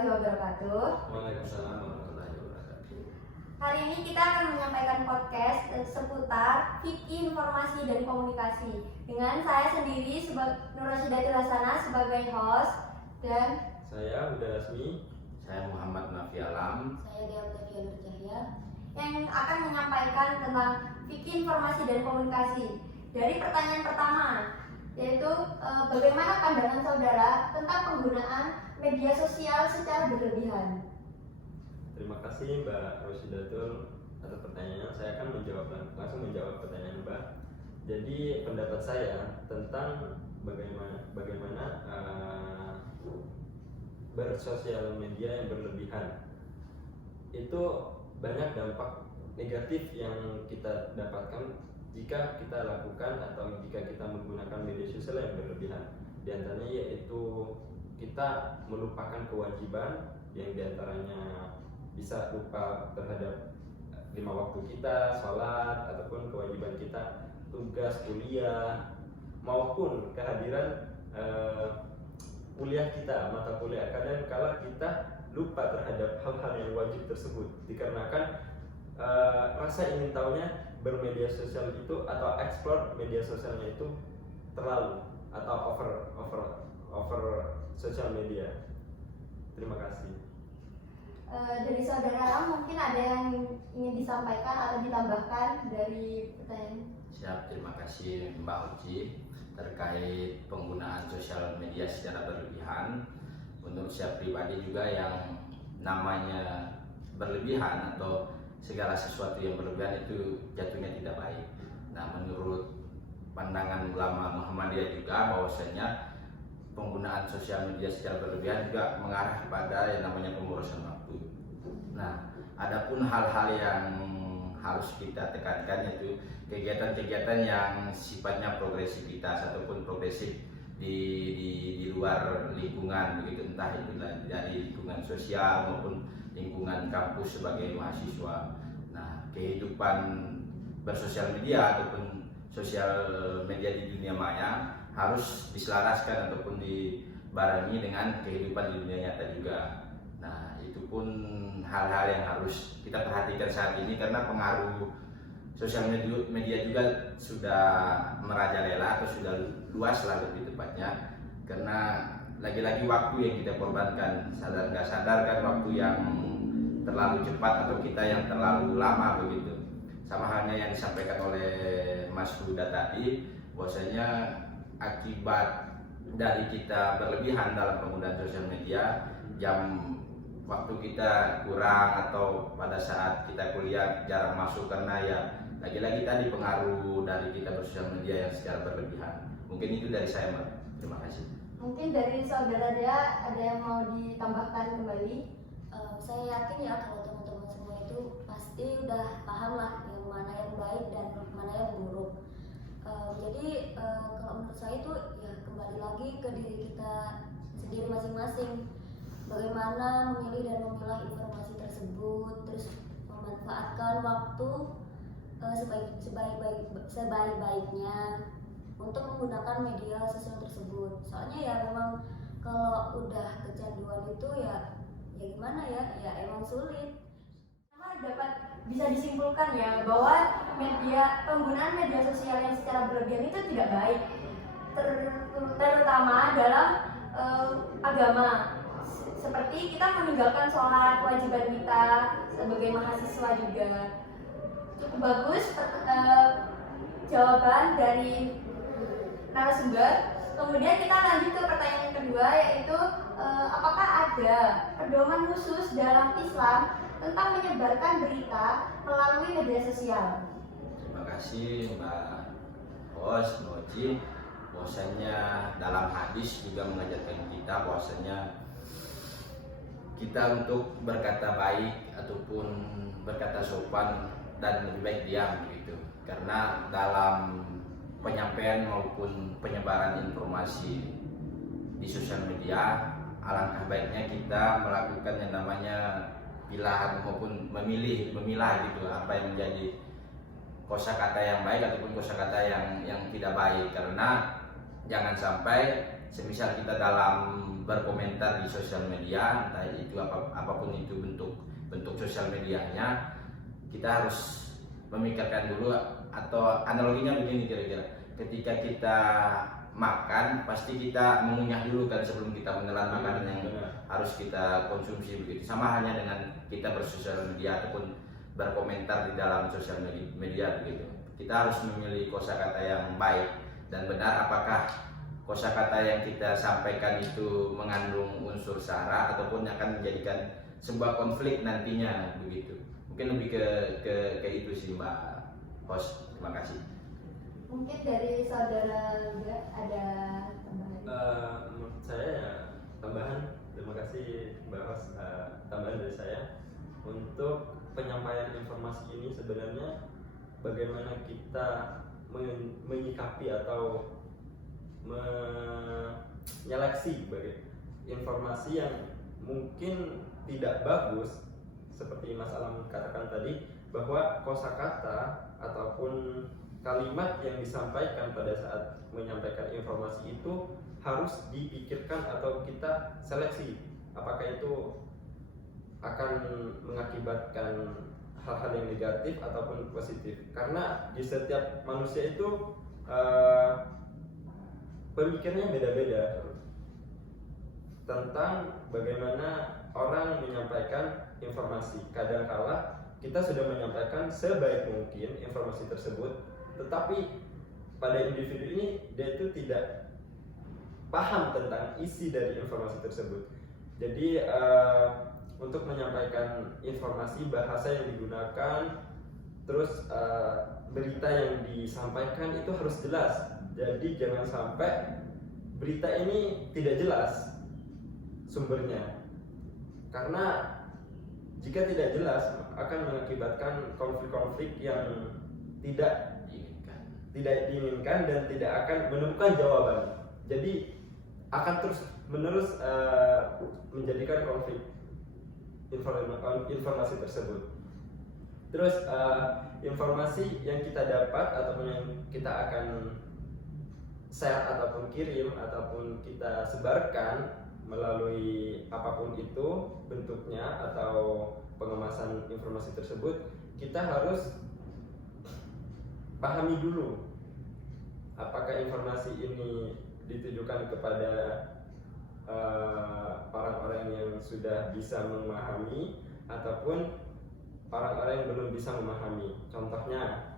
warahmatullahi wabarakatuh. Waalaikumsalam warahmatullahi wabarakatuh. Hari ini kita akan menyampaikan podcast seputar fikih informasi dan komunikasi dengan saya sendiri Nur Roshidatul Hasanah sebagai host dan Saya Huda Rasmi. Saya Muhammad Nafi Alam. Saya Dea Octavia Nur Cahya yang akan menyampaikan tentang fikih informasi dan komunikasi. Dari pertanyaan pertama, yaitu bagaimana pandangan saudara tentang penggunaan media sosial secara berlebihan? Terima kasih Mbak Roshidatul atas pertanyaannya. Saya akan langsung menjawab pertanyaan Mbak. Jadi pendapat saya tentang bagaimana bersosial media yang berlebihan itu banyak dampak negatif yang kita dapatkan jika kita lakukan atau jika kita menggunakan media sosial yang berlebihan. Di antaranya yaitu kita melupakan kewajiban yang diantaranya bisa lupa terhadap 5 waktu kita, sholat, ataupun kewajiban kita, tugas kuliah, maupun kehadiran kuliah kita, mata kuliah. Kadang-kala kita lupa terhadap hal-hal yang wajib tersebut dikarenakan rasa ingin tahunya bermedia sosial itu atau explore media sosialnya itu terlalu atau over sosial media. Terima kasih. Dari saudara Alam mungkin ada yang ingin disampaikan atau ditambahkan dari pertanyaan? Siap, terima kasih Mbak Uci. Terkait penggunaan sosial media secara berlebihan, menurut saya pribadi juga yang namanya berlebihan atau segala sesuatu yang berlebihan itu jatuhnya tidak baik. Nah, menurut pandangan ulama Muhammadiyah juga bahwasanya penggunaan sosial media secara berlebihan juga mengarah kepada yang namanya pemborosan waktu. Nah, adapun hal-hal yang harus kita tekankan yaitu kegiatan-kegiatan yang sifatnya progresivitas ataupun progresif di luar lingkungan, begitu, entah itu dari lingkungan sosial maupun lingkungan kampus sebagai mahasiswa. Nah, kehidupan bersosial media ataupun sosial media di dunia maya harus diselaraskan ataupun dibarengi dengan kehidupan di dunia nyata juga. Nah, itu pun hal-hal yang harus kita perhatikan saat ini karena pengaruh sosial media juga sudah merajalela atau sudah luas lah lebih tepatnya, karena lagi-lagi waktu yang kita korbankan, sadar nggak sadar kan, waktu yang terlalu cepat atau kita yang terlalu lama begitu. Sama halnya yang disampaikan oleh Mas Huda tadi, bahwasanya akibat dari kita berlebihan dalam penggunaan sosial media, jam waktu kita kurang atau pada saat kita kuliah jarang masuk karena ya lagi-lagi tadi pengaruh dari kita bersosial media yang secara berlebihan. Mungkin itu dari saya, Mbak. Terima kasih. Mungkin dari saudara Dea ada yang mau ditambahkan kembali? Saya yakin ya kalau teman-teman semua itu pasti udah paham lah yang mana yang baik dan mana yang buruk. Jadi kalau menurut saya itu ya kembali lagi ke diri kita sendiri masing-masing, bagaimana memilih dan memilah informasi tersebut, terus memanfaatkan waktu sebaik-baiknya untuk menggunakan media sosial tersebut. Soalnya ya memang kalau udah kecanduan itu ya gimana ya emang sulit. Dapat bisa disimpulkan ya bahwa penggunaan media sosial yang secara berlebihan itu tidak baik, terutama dalam agama. Seperti kita meninggalkan sholat, kewajiban kita sebagai mahasiswa juga. Cukup bagus jawaban dari narasumber. Kemudian kita lanjut ke pertanyaan yang kedua, yaitu apakah ada pedoman khusus dalam Islam tentang menyebarkan berita melalui media sosial? Terima kasih Mbak Host Noji. Bahwasanya dalam hadis juga mengajarkan kita bahwasanya kita untuk berkata baik ataupun berkata sopan dan lebih baik diam begitu. Karena dalam penyampaian maupun penyebaran informasi di sosial media, alangkah baiknya kita melakukan yang namanya pilah maupun memilah gitu apa yang menjadi kosakata yang baik ataupun kosakata yang tidak baik, karena jangan sampai semisal kita dalam berkomentar di sosial media, entah itu apapun itu bentuk sosial medianya, kita harus memikirkan dulu, atau analoginya begini kira-kira, ketika kita makan pasti kita mengunyah dulu kan sebelum kita menelan makanan yang harus kita konsumsi begitu. Sama halnya dengan kita bersosial media ataupun berkomentar di dalam sosial media begitu. Kita harus memilih kosakata yang baik dan benar, apakah kosakata yang kita sampaikan itu mengandung unsur sara ataupun akan menjadikan sebuah konflik nantinya begitu. Mungkin lebih ke itu sih Mbak Host. Terima kasih. Mungkin dari saudara juga ada tambahan. Menurut saya ya, tambahan, terima kasih Mbak Host. Tambahan dari saya untuk penyampaian informasi ini sebenarnya bagaimana kita menyikapi atau menyeleksi informasi yang mungkin tidak bagus, seperti Mas Alam katakan tadi, bahwa kosakata ataupun kalimat yang disampaikan pada saat menyampaikan informasi itu harus dipikirkan atau kita seleksi apakah itu akan mengakibatkan hal-hal yang negatif ataupun positif, karena di setiap manusia itu pemikirannya beda-beda tentang bagaimana orang menyampaikan informasi. Kadangkala kita sudah menyampaikan sebaik mungkin informasi tersebut, tetapi pada individu ini dia itu tidak paham tentang isi dari informasi tersebut. Jadi untuk menyampaikan informasi, bahasa yang digunakan, terus berita yang disampaikan itu harus jelas. Jadi jangan sampai berita ini tidak jelas sumbernya, karena jika tidak jelas akan mengakibatkan konflik-konflik yang tidak diinginkan dan tidak akan menemukan jawaban. Jadi akan terus menerus menjadikan konflik informasi tersebut. Terus informasi yang kita dapat ataupun yang kita akan share ataupun kirim ataupun kita sebarkan melalui apapun itu bentuknya atau pengemasan informasi tersebut, kita harus pahami dulu apakah informasi ini ditujukan kepada orang-orang yang sudah bisa memahami ataupun orang-orang yang belum bisa memahami. Contohnya,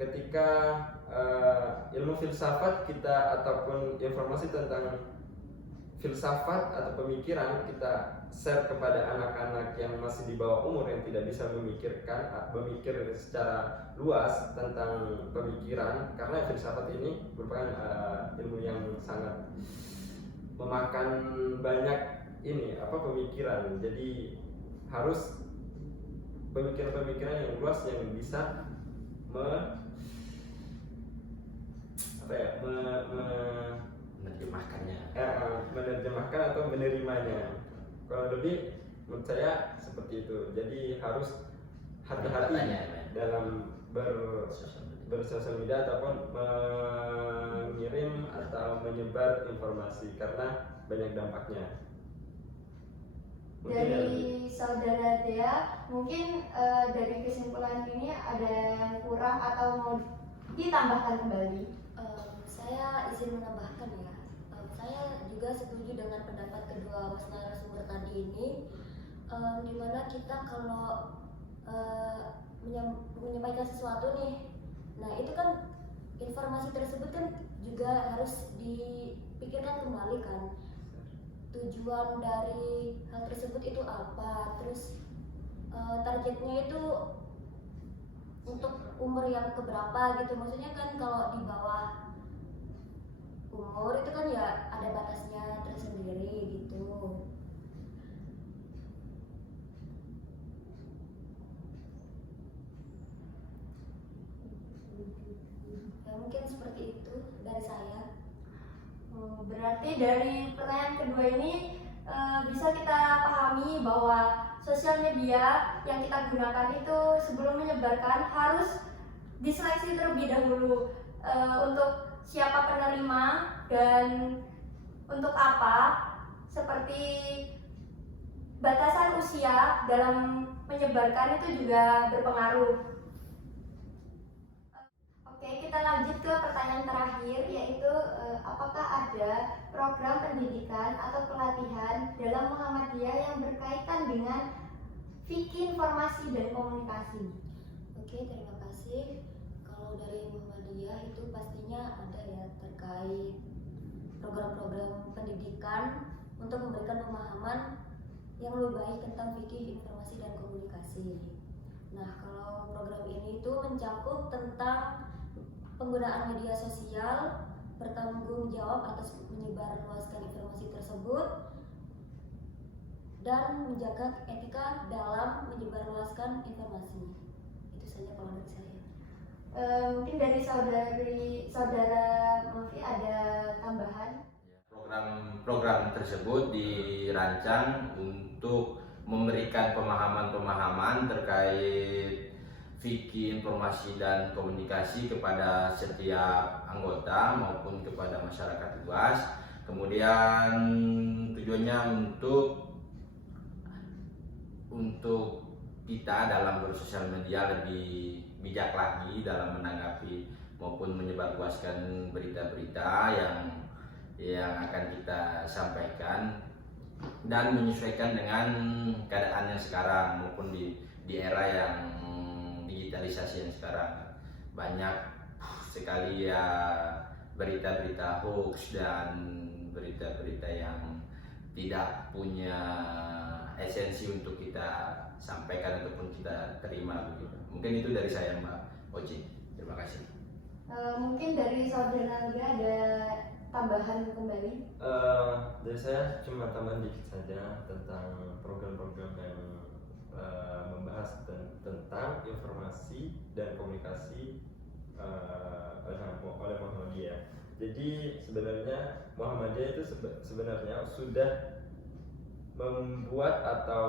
ketika ilmu filsafat kita ataupun informasi tentang filsafat atau pemikiran kita share kepada anak-anak yang masih di bawah umur yang tidak bisa memikir secara luas tentang pemikiran, karena filsafat ini merupakan ilmu yang sangat memakan banyak pemikiran. Jadi harus pemikiran-pemikiran yang luas yang bisa menerjemahkan atau menerimanya. Kalau lebih menurut saya seperti itu. Jadi harus hati-hati dalam bersosial media ataupun mengirim atau menyebar informasi karena banyak dampaknya. Dari saudara Dea, mungkin dari kesimpulan ini ada yang kurang atau mau ditambahkan kembali? Saya izin menambahkan ya. Saya juga setuju dengan pendapat kedua mas narasumber tadi ini, dimana kita kalau menyampaikan sesuatu nih, nah itu kan informasi tersebut kan juga harus dipikirkan kembali kan, tujuan dari hal tersebut itu apa, terus targetnya itu untuk umur yang keberapa gitu. Maksudnya kan kalau di bawah umur itu kan ya ada batasnya tersendiri gitu. Ya mungkin seperti itu dari saya. Berarti dari pertanyaan kedua ini bisa kita pahami bahwa sosial media yang kita gunakan itu sebelum menyebarkan harus diseleksi terlebih dahulu untuk siapa penerima dan untuk apa, seperti batasan usia dalam menyebarkan itu juga berpengaruh. Oke, kita lanjut ke pertanyaan terakhir, yaitu apakah ada program pendidikan atau pelatihan dalam Muhammadiyah yang berkaitan dengan fikih informasi dan komunikasi? Oke, terima kasih. Kalau dari Muhammadiyah itu pastinya ada ya terkait program-program pendidikan untuk memberikan pemahaman yang lebih baik tentang fikih informasi dan komunikasi. Nah, kalau program ini itu mencakup tentang penggunaan media sosial, bertanggung jawab atas menyebarluaskan informasi tersebut, dan menjaga etika dalam menyebarluaskan informasi. Itu saja kalau dari saya. Mungkin dari saudara Mafi ada tambahan? Program tersebut dirancang untuk memberikan pemahaman-pemahaman terkait fikih informasi dan komunikasi kepada setiap anggota maupun kepada masyarakat luas. Kemudian tujuannya untuk kita dalam bersosial media lebih bijak lagi dalam menanggapi maupun menyebarluaskan berita-berita yang akan kita sampaikan dan menyesuaikan dengan keadaan yang sekarang maupun di era yang digitalisasi yang sekarang. Banyak sekali ya berita-berita hoax dan berita-berita yang tidak punya esensi untuk kita sampaikan ataupun kita terima begitu. Mungkin itu dari saya, Mbak Oci. Terima kasih. Mungkin dari saudara Naga ada tambahan kembali? Dari saya cuma tambahan dikit saja tentang program-program yang membahas tentang informasi dan komunikasi oleh Muhammadiyah. Jadi sebenarnya Muhammadiyah itu sebenarnya sudah membuat atau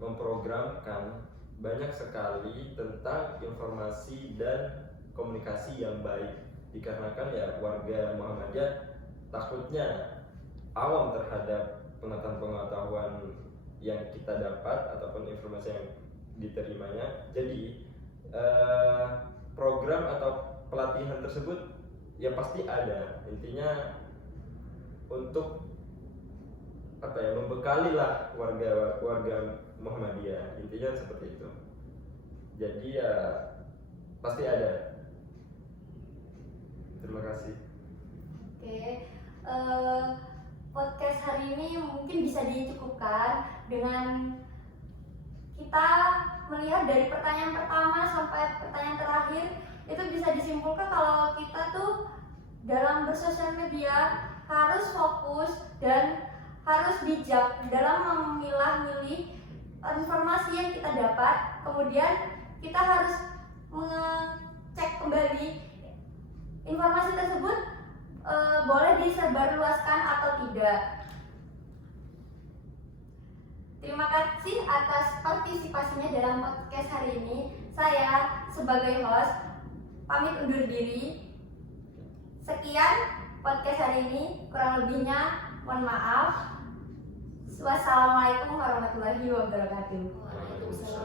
memprogramkan banyak sekali tentang informasi dan komunikasi yang baik, dikarenakan ya warga Muhammadiyah takutnya awam terhadap pengetahuan yang kita dapat ataupun informasi yang diterimanya. Jadi program atau pelatihan tersebut ya pasti ada, intinya untuk membekali lah warga Muhammadiyah, intinya seperti itu. Jadi ya pasti ada. Terima kasih. Oke, podcast hari ini mungkin bisa dicukupkan dengan kita melihat dari pertanyaan pertama sampai pertanyaan terakhir. Itu bisa disimpulkan kalau kita tuh dalam bersosial media harus fokus dan harus bijak dalam memilah-milih informasi yang kita dapat. Kemudian kita harus mengecek kembali informasi tersebut boleh disebarluaskan atau tidak. Terima kasih atas partisipasinya dalam podcast hari ini. Saya sebagai host pamit undur diri. Sekian podcast hari ini, kurang lebihnya mohon maaf. Wassalamualaikum warahmatullahi wabarakatuh. Waalaikumsalam.